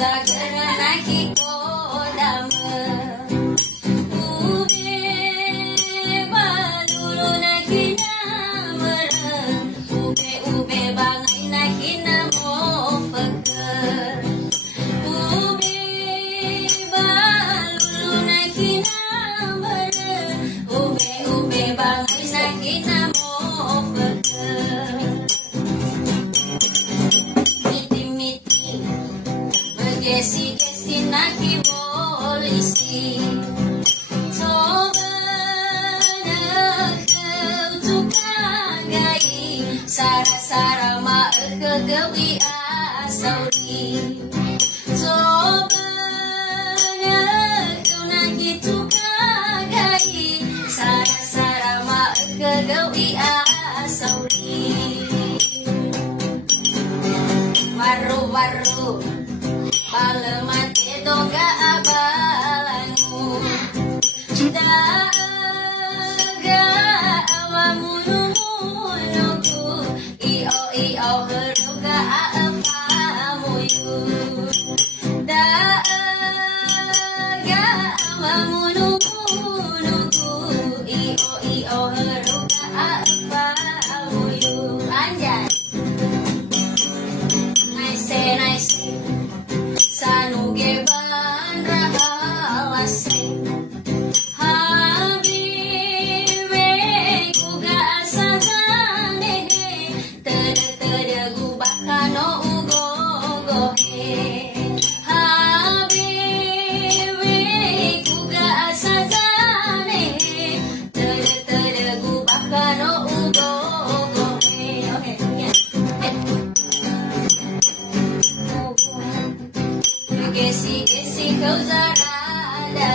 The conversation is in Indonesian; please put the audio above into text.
Zagara kiko dama ube balulu na kinamara ube bangay na kinamofagkar ube balulu na kinamara ube bangay na kinamofagkar Gesi na kibolisi Toba na kautukagai Sara-sara maagagawi asauri Toba na kaunagitukagai Sara-sara maagagawi asauri Waru-waru Palemate doga abalanu Daga awamununuku Iyo heruga aafamuyu Daga awamununuku Iyo heruga aafamuyu Anjay Nice Sanuge bandrahalase Habibe kuga asazane Tada gubakano ugogohe Habibe kuga asazane Tada gubakano ugogohe Gesi kau zarada